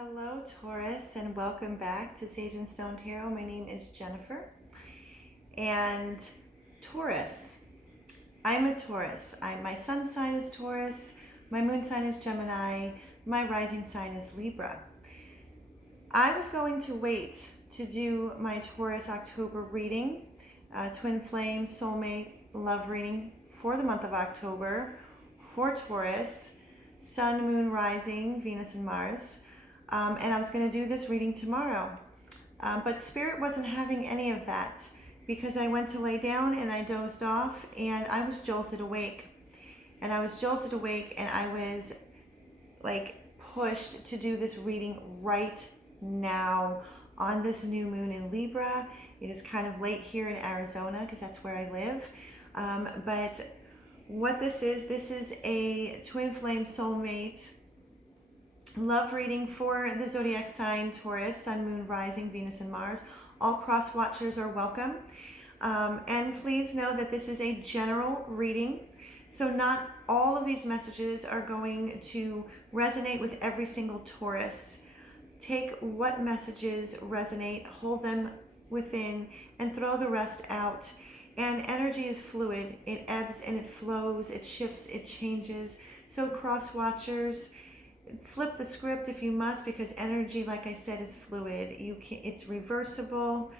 Hello Taurus, and welcome back to Sage and Stone Tarot. My name is Jennifer, and Taurus, I'm a Taurus. My sun sign is Taurus, my moon sign is Gemini, my rising sign is Libra. I was going to wait to do my Taurus October reading, twin flame soulmate love reading for the month of October for Taurus, sun, moon, rising, Venus and Mars. And I was going to do this reading tomorrow, but Spirit wasn't having any of that because I went to lay down and I dozed off and I was jolted awake. And I was jolted awake and I was like pushed to do this reading right now on this new moon in Libra. It is kind of late here in Arizona because that's where I live. But what this is a twin flame soulmate love reading for the zodiac sign Taurus, sun, moon, rising, Venus and Mars. All cross watchers are welcome. And please know that this is a general reading. So not all of these messages are going to resonate with every single Taurus. Take what messages resonate, hold them within, and throw the rest out. And energy is fluid. It ebbs and it flows, it shifts, it changes. So cross watchers, flip the script if you must, because energy, like I said, is fluid. It's reversible,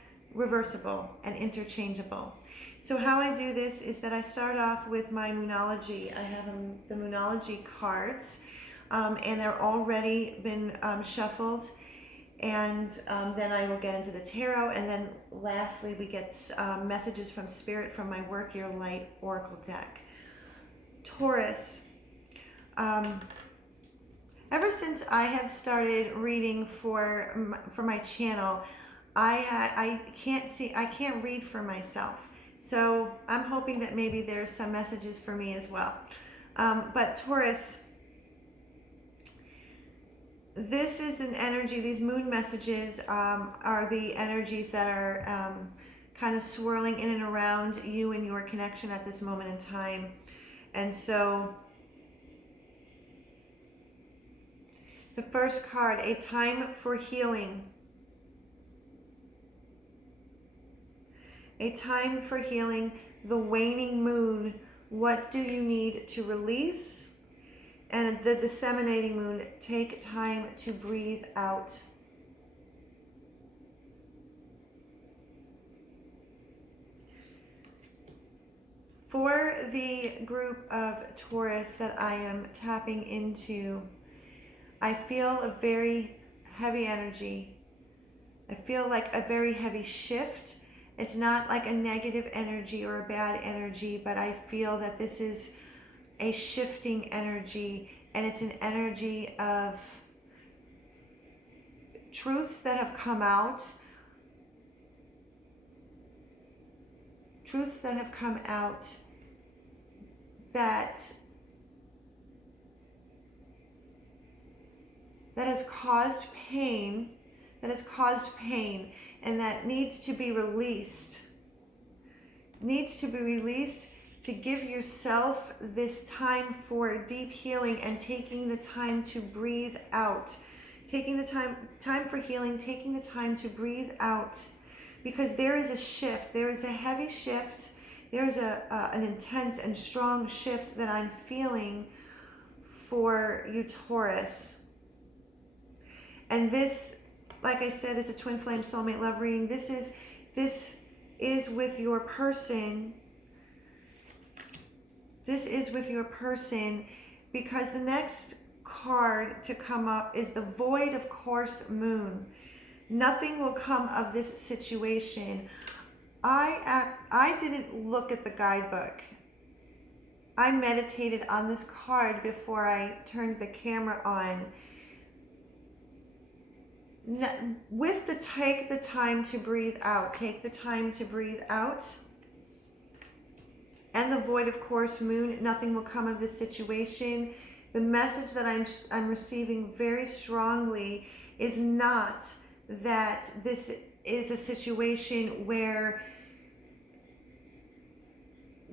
and interchangeable. So how I do this is that I start off with my Moonology. I have the Moonology cards, and they're already been shuffled. And then I will get into the tarot, and then lastly we get messages from Spirit from my Work Your Light Oracle deck. Taurus. Ever since I have started reading for my channel, I can't read for myself. So I'm hoping that maybe there's some messages for me as well. But Taurus, this is an energy, these moon messages are the energies that are kind of swirling in and around you and your connection at this moment in time. And so the first card, a time for healing. A time for healing, the waning moon. What do you need to release? And the disseminating moon, take time to breathe out. For the group of Taurus that I am tapping into, I feel a very heavy energy. I feel like a very heavy shift. It's not like a negative energy or a bad energy, but I feel that this is a shifting energy, and it's an energy of truths that have come out. Truths that have come out that has caused pain, and that needs to be released. Needs to be released to give yourself this time for deep healing and taking the time to breathe out. Taking the time for healing, taking the time to breathe out. Because there is a shift, there is a heavy shift, there is an intense and strong shift that I'm feeling for you, Taurus. And this, like I said, is a twin flame soulmate love reading. This is with your person. This is with your person, because the next card to come up is the void of course moon. Nothing will come of this situation. I didn't look at the guidebook. I meditated on this card before I turned the camera on. With the take the time to breathe out, take the time to breathe out. And the void of course moon, nothing will come of this situation. The message that I'm receiving very strongly is not that this is a situation where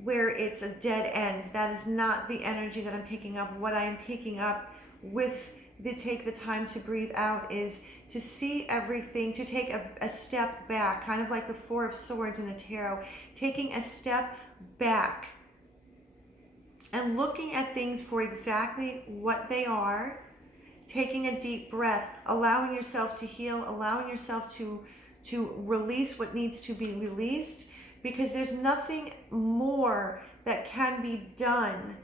it's a dead end. That is not the energy that I'm picking up. What I'm picking up with take the time to breathe out is to see everything, to take a step back, kind of like the Four of Swords in the tarot, taking a step back and looking at things for exactly what they are, taking a deep breath, allowing yourself to heal, allowing yourself to release what needs to be released, because there's nothing more that can be done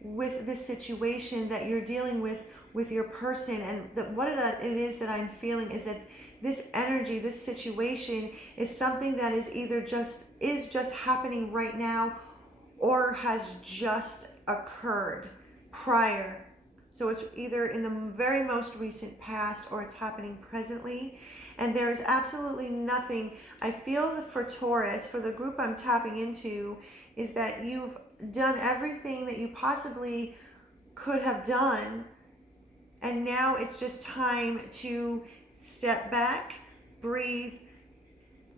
with the situation that you're dealing with your person. And what it is that I'm feeling is that this energy, this situation is something that is either just happening right now or has just occurred prior. So it's either in the very most recent past or it's happening presently. And there is absolutely nothing. I feel that for Taurus, for the group I'm tapping into, is that you've done everything that you possibly could have done. And now it's just time to step back, breathe,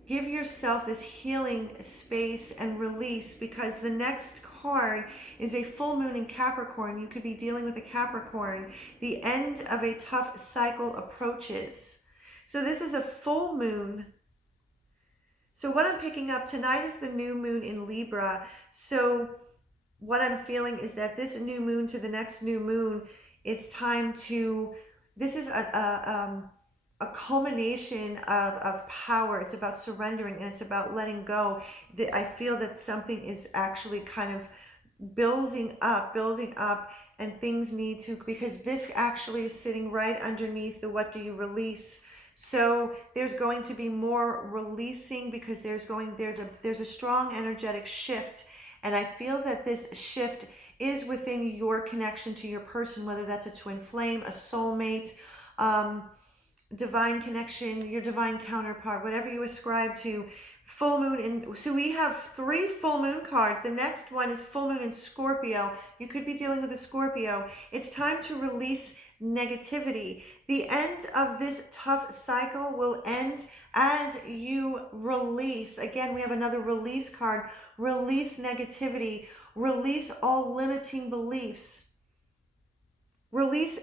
give yourself this healing space and release, because the next card is a full moon in Capricorn. You could be dealing with a Capricorn. The end of a tough cycle approaches. So this is a full moon. So what I'm picking up tonight is the new moon in Libra. So what I'm feeling is that this new moon to the next new moon, it's time to, this is a culmination of power. It's about surrendering and it's about letting go. I feel that something is actually kind of building up, and things need to, because this actually is sitting right underneath the what do you release. So there's going to be more releasing, because there's a strong energetic shift. And I feel that this shift is within your connection to your person, whether that's a twin flame, a soulmate, divine connection, your divine counterpart, whatever you ascribe to. Full moon in, so we have 3 full moon cards. The next one is full moon in Scorpio. You could be dealing with a Scorpio. It's time to release negativity. The end of this tough cycle will end as you release. Again, we have another release card. Release negativity. Release all limiting beliefs. Release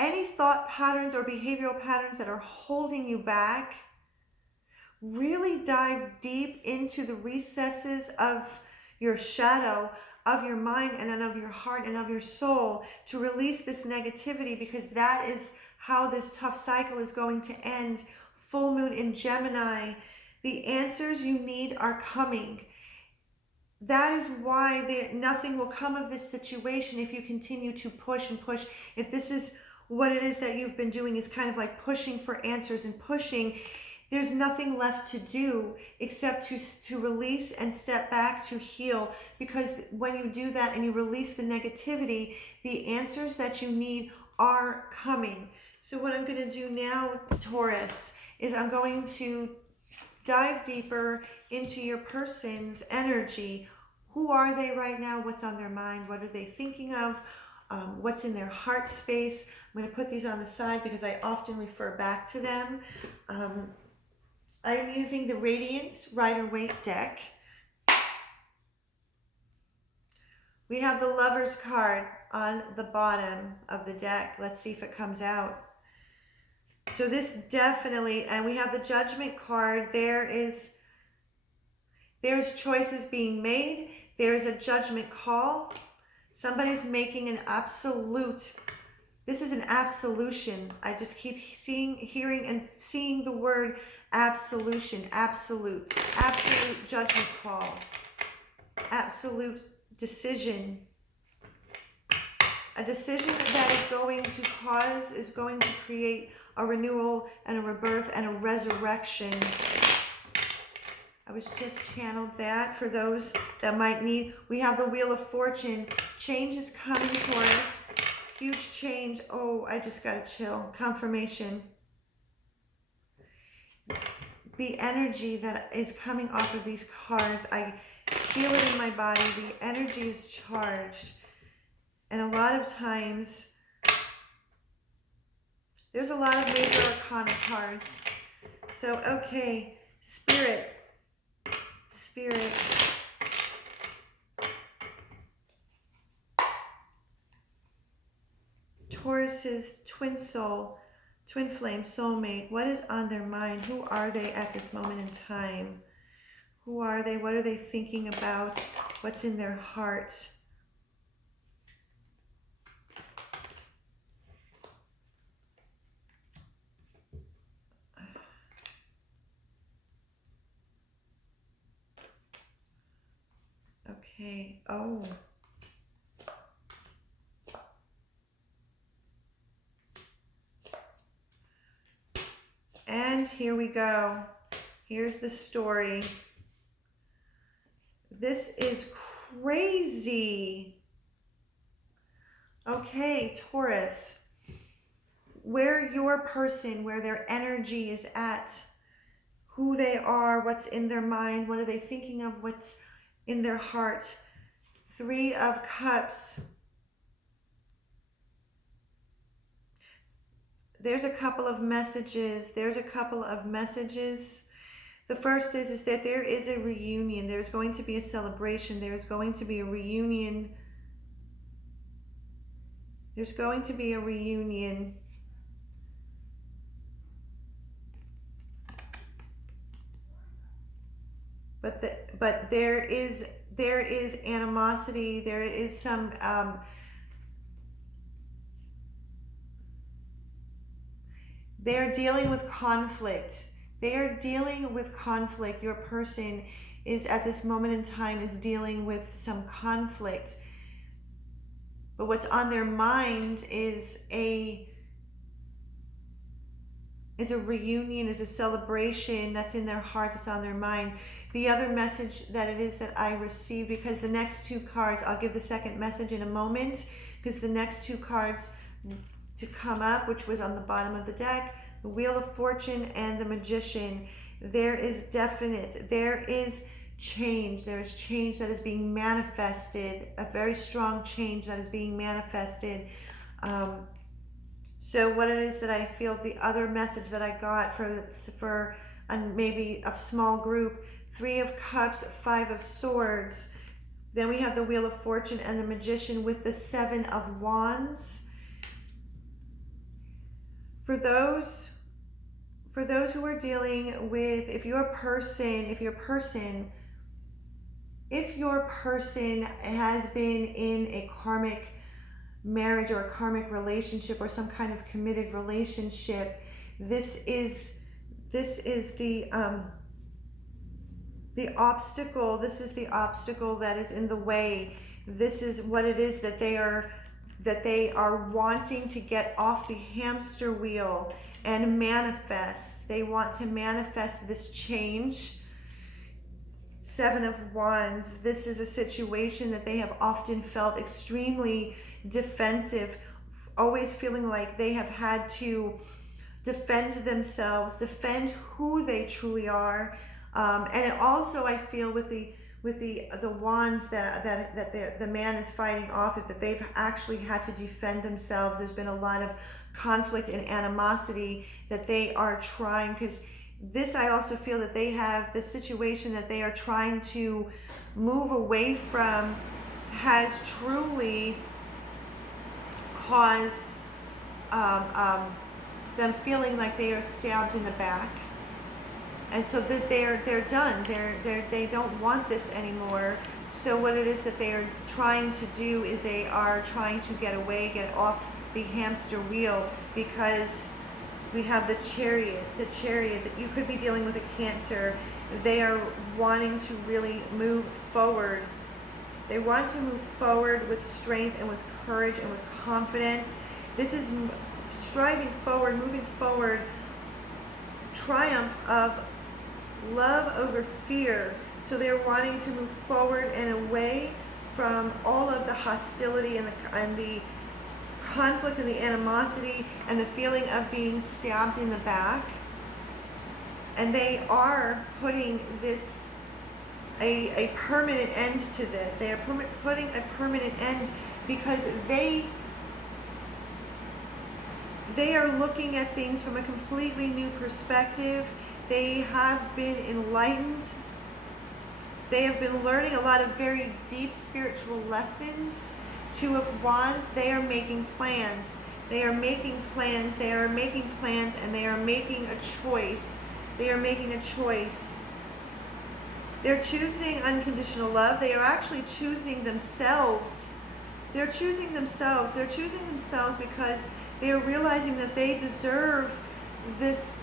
any thought patterns or behavioral patterns that are holding you back. Really dive deep into the recesses of your shadow, of your mind and of your heart and of your soul, to release this negativity, because that is how this tough cycle is going to end. Full moon in Gemini. The answers you need are coming. That is why nothing will come of this situation if you continue to push and push. If this is what it is that you've been doing, is kind of like pushing for answers and pushing, there's nothing left to do except to release and step back, to heal. Because when you do that and you release the negativity, the answers that you need are coming. So what I'm going to do now, Taurus, is I'm going to dive deeper into your person's energy. Who are they right now? What's on their mind? What are they thinking of? What's in their heart space? I'm going to put these on the side because I often refer back to them. I am using the Radiance Rider-Waite deck. We have the Lover's card on the bottom of the deck. Let's see if it comes out. So this definitely, and we have the Judgment card. There's choices being made. There's a judgment call. Somebody's making an absolute, this is an absolution. I just keep hearing and seeing the word absolution, absolute judgment call, absolute decision. A decision that is going to create a renewal and a rebirth and a resurrection. I was just channeled that for those that might need. We have the Wheel of Fortune. Change is coming for us. Huge change. Oh, I just got a chill. Confirmation. The energy that is coming off of these cards, I feel it in my body. The energy is charged. And a lot of times, there's a lot of major arcana cards. So, okay, Spirit. Taurus's twin soul, twin flame, soulmate? What is on their mind? Who are they at this moment in time? Who are they? What are they thinking about? What's in their heart? Okay. Oh. And here we go. Here's the story. This is crazy. Okay, Taurus. Where your person, where their energy is at, who they are, what's in their mind, what are they thinking of, what's in their heart. 3 of Cups. There's a couple of messages. The first is that there is a reunion. There's going to be a celebration. There's going to be a reunion. There's going to be a reunion. But there is animosity. There is some they're dealing with conflict. They are dealing with conflict. Your person is at this moment in time is dealing with some conflict. But what's on their mind is a reunion, is a celebration that's in their heart, that's on their mind. The other message that it is that I received, because the next 2 cards, I'll give the second message in a moment, because the next 2 cards to come up, which was on the bottom of the deck, the Wheel of Fortune and the Magician. There is change. There is change that is being manifested, a very strong change that is being manifested. So what it is that I feel, the other message that I got for maybe a small group, 3 of Cups, 5 of Swords. Then we have the Wheel of Fortune and the Magician with the 7 of Wands. For those who are dealing with, if your person has been in a karmic marriage or a karmic relationship or some kind of committed relationship, this is the obstacle. This is the obstacle that is in the way. This is what it is that they are wanting to get off the hamster wheel and manifest. They want to manifest this change. 7 of Wands. This is a situation that they have often felt extremely defensive, always feeling like they have had to defend themselves, defend who they truly are. And it also, I feel, with the wands that the man is fighting off, that they've actually had to defend themselves. There's been a lot of conflict and animosity that they are trying, because this, I also feel that they have the situation that they are trying to move away from has truly caused them feeling like they are stabbed in the back. And so that they're done. They don't want this anymore. So what it is that they are trying to do is they are trying to get away, get off the hamster wheel, because we have the Chariot that you could be dealing with a Cancer. They are wanting to really move forward. They want to move forward with strength and with courage and with confidence. This is striving forward, moving forward, triumph of love over fear. So they're wanting to move forward and away from all of the hostility and the conflict and the animosity and the feeling of being stabbed in the back. And they are putting this a permanent end to this. They are putting a permanent end because they are looking at things from a completely new perspective. They have been enlightened. They have been learning a lot of very deep spiritual lessons. 2 of Wands, they are making plans. They are making plans. They are making plans, and they are making a choice. They are making a choice. They're choosing unconditional love. They are actually choosing themselves. They're choosing themselves. They're choosing themselves because they are realizing that they deserve this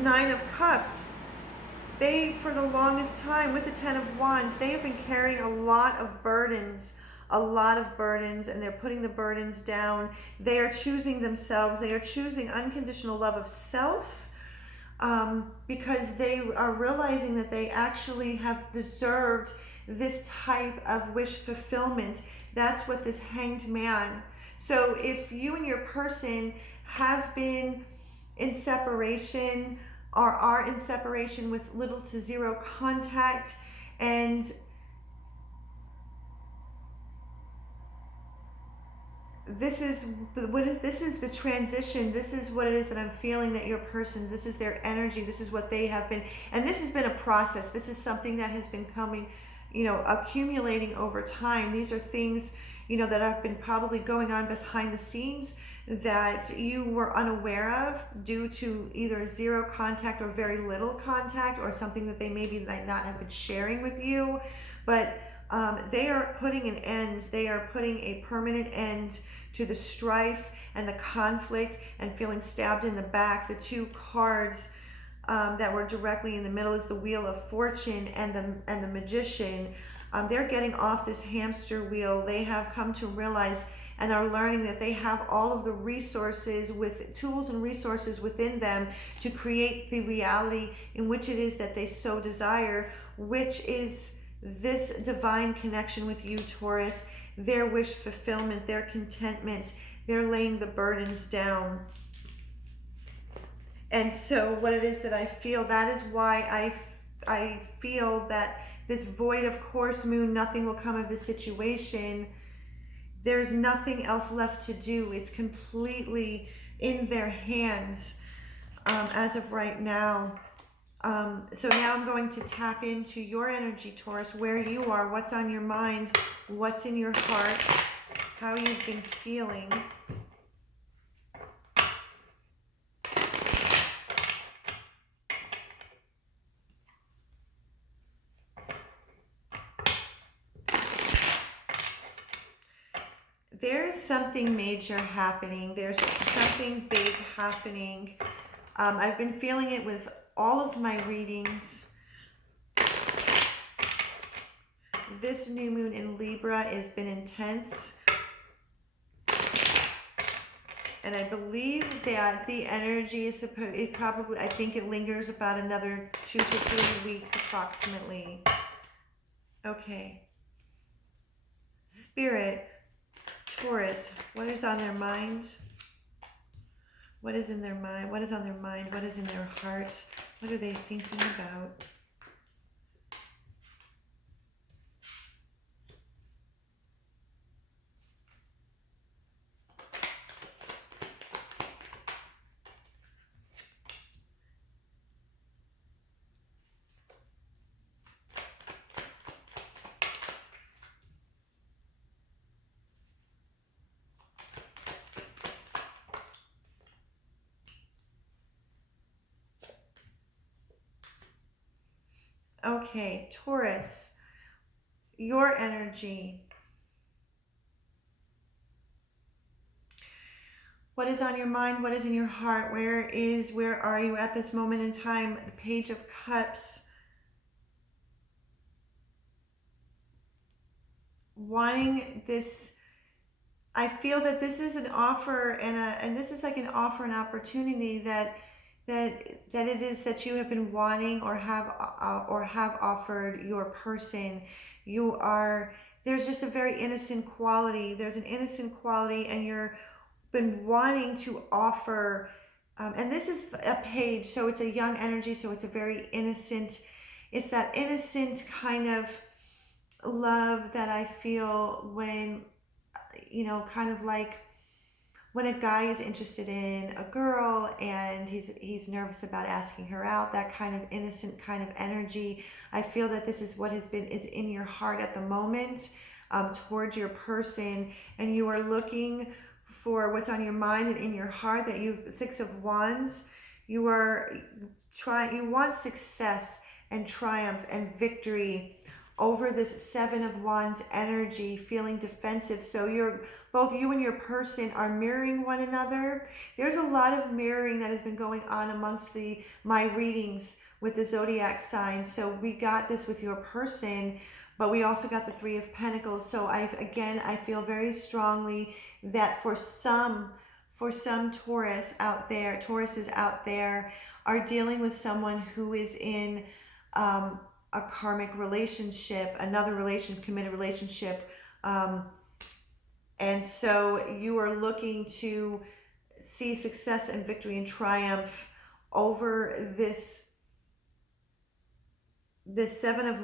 Nine of Cups. They, for the longest time, with the Ten of Wands, they have been carrying a lot of burdens, and they're putting the burdens down. They are choosing themselves. They are choosing unconditional love of self, because they are realizing that they actually have deserved this type of wish fulfillment. That's what this Hanged Man. So if you and your person have been in separation or are in separation with little to zero contact, and this is the transition. This is what it is that I'm feeling, that your person, this is their energy, this is what they have been, and this has been a process. This is something that has been coming, accumulating over time. These are things, that have been probably going on behind the scenes that you were unaware of due to either zero contact or very little contact, or something that they maybe might not have been sharing with you. But they are putting an end. They are putting a permanent end to the strife and the conflict and feeling stabbed in the back. The two cards that were directly in the middle is the Wheel of Fortune and the Magician. They're getting off this hamster wheel. They have come to realize and are learning that they have all of the resources, with tools and resources within them, to create the reality in which it is that they so desire, which is this divine connection with you, Taurus, their wish fulfillment, their contentment. They're laying the burdens down. And so what it is that I feel, that is why I feel that this void of course moon, nothing will come of the situation. There's nothing else left to do. It's completely in their hands as of right now. So now I'm going to tap into your energy, Taurus, where you are, what's on your mind, what's in your heart, how you've been feeling. There's something major happening. There's something big happening. I've been feeling it with all of my readings. This new moon in Libra has been intense. And I believe that the energy is I think it lingers about another 2 to 3 weeks approximately. Okay. Spirit, Taurus, what is on their minds? What is in their mind? What is on their mind? What is in their hearts? What are they thinking about? Okay, Taurus, your energy. What is on your mind? What is in your heart? Where are you at this moment in time? The Page of Cups. Wanting this, I feel that this is an offer and this is like an offer, an opportunity that it is that you have been wanting or have offered your person. There's just a very innocent quality. There's an innocent quality, and you're been wanting to offer, and this is a page, so it's a young energy, so it's a very innocent, it's that innocent kind of love that I feel when, kind of like when a guy is interested in a girl and he's nervous about asking her out, that kind of innocent kind of energy. I feel that this is what is in your heart at the moment, towards your person, and you are looking for what's on your mind and in your heart, that you've Six of Wands, you want success and triumph and victory over this Seven of Wands energy, feeling defensive. So both you and your person are mirroring one another. There's a lot of mirroring that has been going on amongst my readings with the zodiac signs. So we got this with your person, but we also got the Three of Pentacles. So I feel very strongly that for some Tauruses out there are dealing with someone who is in a karmic relationship, another committed relationship. And so you are looking to see success and victory and triumph over this Seven of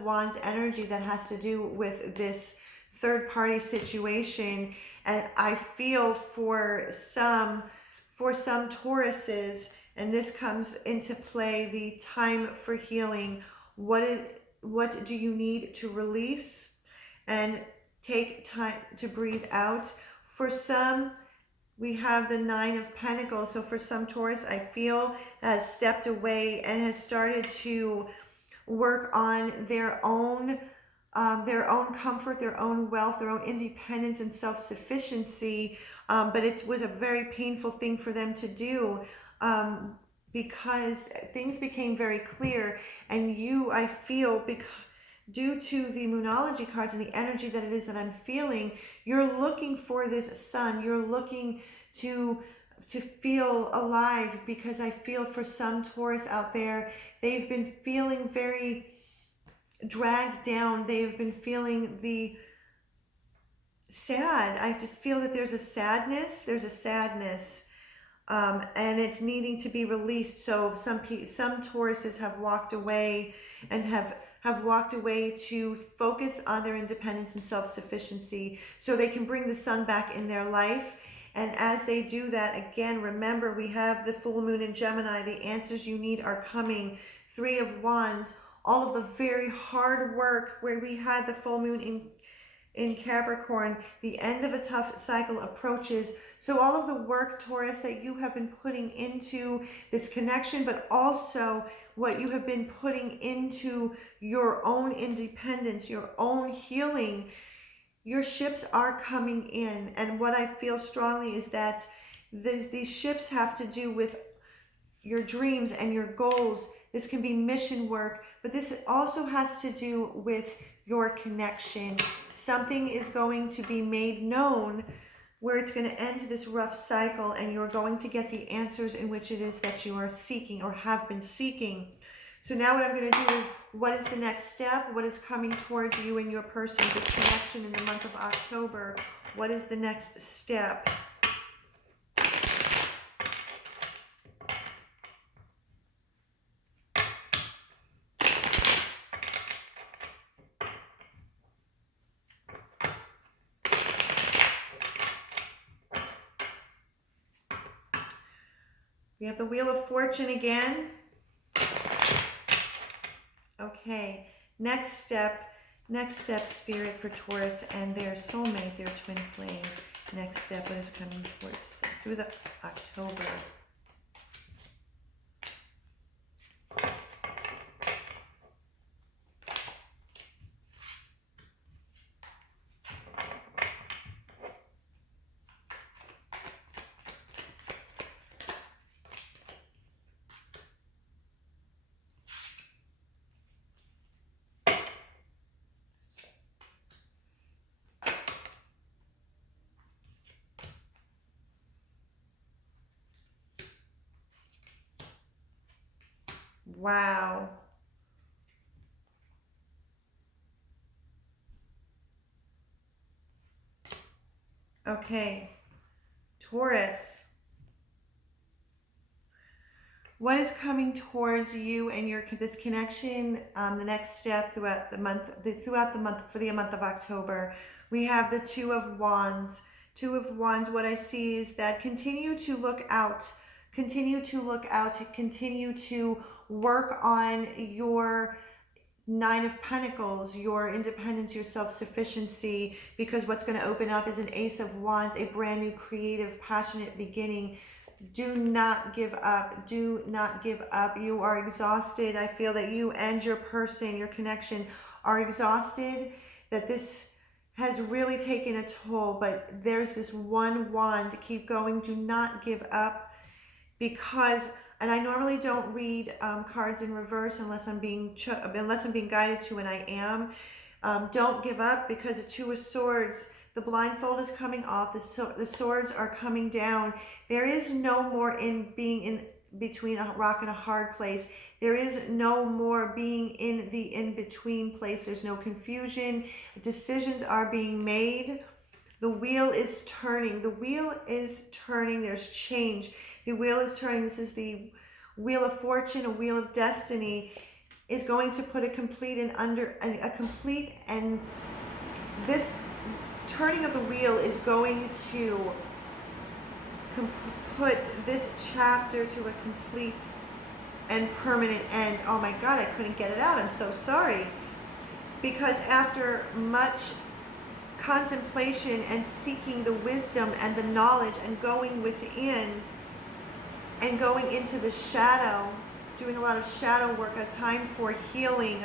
Wands energy that has to do with this third party situation. And I feel for some Tauruses, and this comes into play, the time for healing. What do you need to release and take time to breathe out? For some, we have the Nine of Pentacles. So for some Taurus, I feel has stepped away and has started to work on their own comfort, their own wealth, their own independence and self-sufficiency. But it was a very painful thing for them to do, because things became very clear. And I feel, due to the Moonology cards and the energy that it is that I'm feeling, you're looking for this sun. You're looking to feel alive, because I feel for some Taurus out there, they've been feeling very dragged down. They've been feeling sad. I just feel that there's a sadness, and it's needing to be released. So some Tauruses have walked away and have walked away to focus on their independence and self-sufficiency so they can bring the sun back in their life. And as they do that, again, remember, we have the full moon in Gemini. The answers you need are coming. Three of Wands, all of the very hard work where we had the full moon in Capricorn, the end of a tough cycle approaches. So all of the work, Taurus, that you have been putting into this connection, but also what you have been putting into your own independence, your own healing, your ships are coming in. And what I feel strongly is that these ships have to do with your dreams and your goals. This can be mission work, but this also has to do with your connection. Something is going to be made known where it's going to end this rough cycle, and you're going to get the answers in which it is that you are seeking or have been seeking. So now what I'm going to do is, what is the next step? What is coming towards you and your person, this connection in the month of October? What is the next step? We have the Wheel of Fortune again. Okay, next step, Spirit, for Taurus and their soulmate, their twin flame. Next step, what is coming towards them through the October. Wow. Okay, Taurus. What is coming towards you and this connection? The next step throughout the month for the month of October, we have the Two of Wands. Two of Wands. What I see is that continue to look out. Continue to work on Nine of Pentacles, your independence, your self-sufficiency, because what's going to open up is an Ace of Wands, a brand new, creative, passionate beginning. Do not give up. Do not give up. You are exhausted. I feel that you and your person, your connection, are exhausted, that this has really taken a toll, but there's this one wand to keep going. Do not give up, because, and I normally don't read cards in reverse unless I'm being guided to, and I am. Don't give up, because the Two of Swords, the blindfold is coming off, the swords are coming down. There is no more being in between a rock and a hard place. There is no more being in the in-between place. There's no confusion. Decisions are being made. The wheel is turning. The wheel is turning. There's change. The wheel is turning. This is the Wheel of Fortune, a wheel of destiny, is going to put a complete and this turning of the wheel is going to put this chapter to a complete and permanent end. Oh my God, I couldn't get it out. I'm so sorry. Because after much contemplation and seeking the wisdom and the knowledge and going within and going into the shadow, doing a lot of shadow work, a time for healing,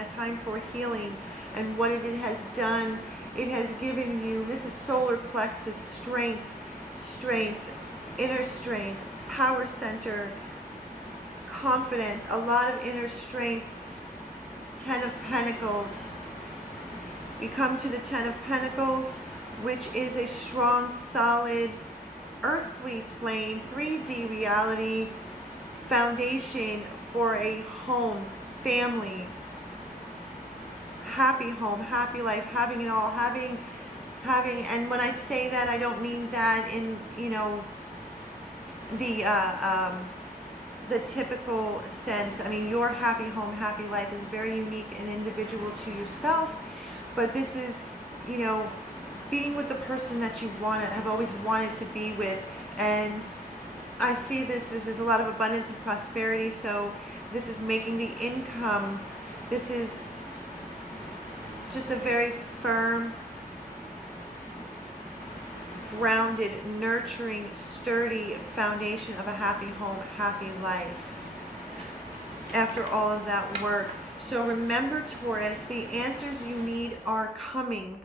and what it has done, it has given you, this is solar plexus, strength, inner strength, power center, confidence, a lot of inner strength. Ten of Pentacles. You come to the Ten of Pentacles, which is a strong, solid, earthly plane, 3D reality, foundation for a home, family, happy home, happy life, having it all, having, and when I say that, I don't mean that in, you know, the typical sense. I mean, your happy home, happy life is very unique and individual to yourself, but this is, you know, being with the person that you have always wanted to be with. And I see this is a lot of abundance and prosperity. So this is making the income. This is just a very firm, grounded, nurturing, sturdy foundation of a happy home, happy life after all of that work. So remember, Taurus, the answers you need are coming,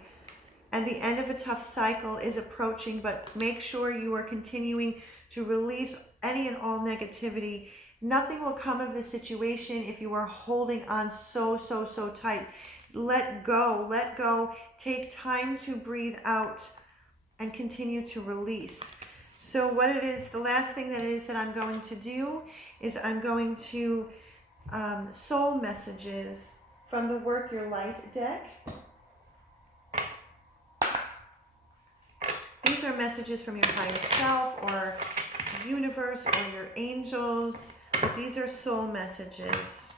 and the end of a tough cycle is approaching, but make sure you are continuing to release any and all negativity. Nothing will come of this situation if you are holding on so tight. Let go, take time to breathe out and continue to release. So what it is, the last thing that I'm going to do is I'm going to soul messages from the Work Your Light deck. These are messages from your higher self or universe or your angels, but these are soul messages.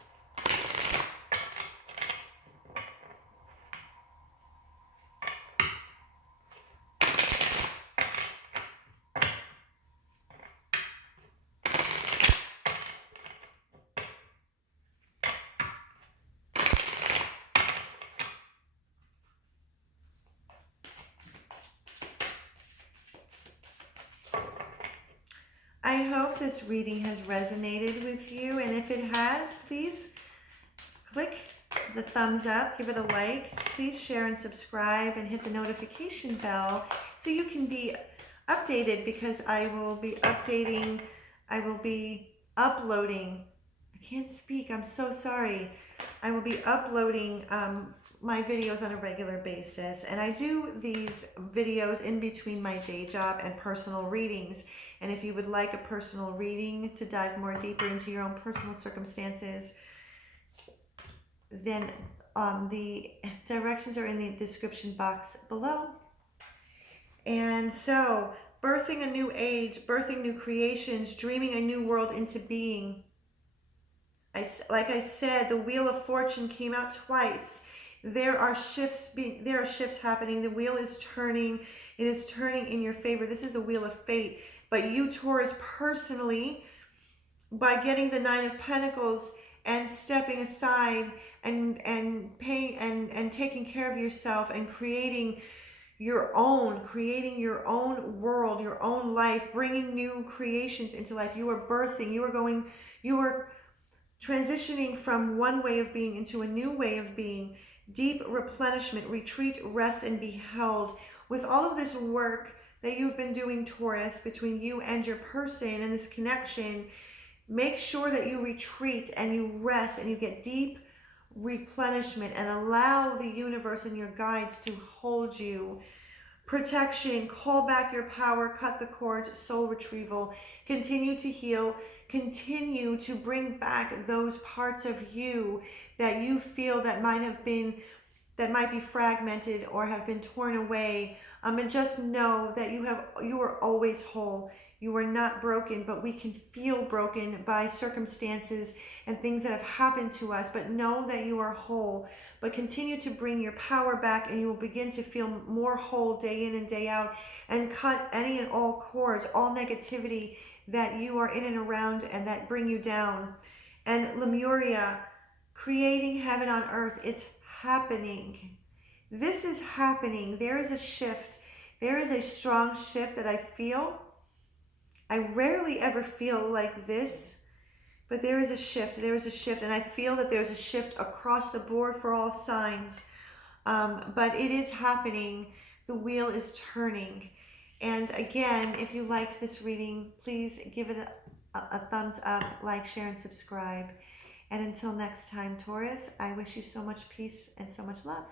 I hope this reading has resonated with you, and if it has, please click the thumbs up, give it a like, please share and subscribe, and hit the notification bell so you can be updated, because I will be uploading, I can't speak, I'm so sorry. I will be uploading my videos on a regular basis, and I do these videos in between my day job and personal readings. And if you would like a personal reading to dive more deeper into your own personal circumstances, then the directions are in the description box below. And so, birthing a new age, birthing new creations, dreaming a new world into being. Like I said, the Wheel of Fortune came out twice. There are shifts happening. The wheel is turning. It is turning in your favor. This is the Wheel of Fate. But you, Taurus, personally, by getting the Nine of Pentacles and stepping aside and paying and taking care of yourself and creating your own world, your own life, bringing new creations into life. You are birthing, you are transitioning from one way of being into a new way of being. Deep replenishment, retreat, rest, and be held. With all of this work that you've been doing, Taurus, between you and your person and this connection, make sure that you retreat and you rest and you get deep replenishment and allow the universe and your guides to hold you. Protection, call back your power, cut the cords, soul retrieval, continue to heal, continue to bring back those parts of you that you feel that might be fragmented or have been torn away. And just know that you are always whole. You are not broken, but we can feel broken by circumstances and things that have happened to us. But know that you are whole. But continue to bring your power back, and you will begin to feel more whole day in and day out, and cut any and all cords, all negativity that you are in and around and that bring you down. And Lemuria, creating heaven on earth, it's happening. This is happening. There is a shift. There is a strong shift that I feel. I rarely ever feel like this, but there is a shift. There is a shift, and I feel that there's a shift across the board for all signs. But it is happening. The wheel is turning. And again, if you liked this reading, please give it a thumbs up, like, share, and subscribe. And until next time, Taurus, I wish you so much peace and so much love.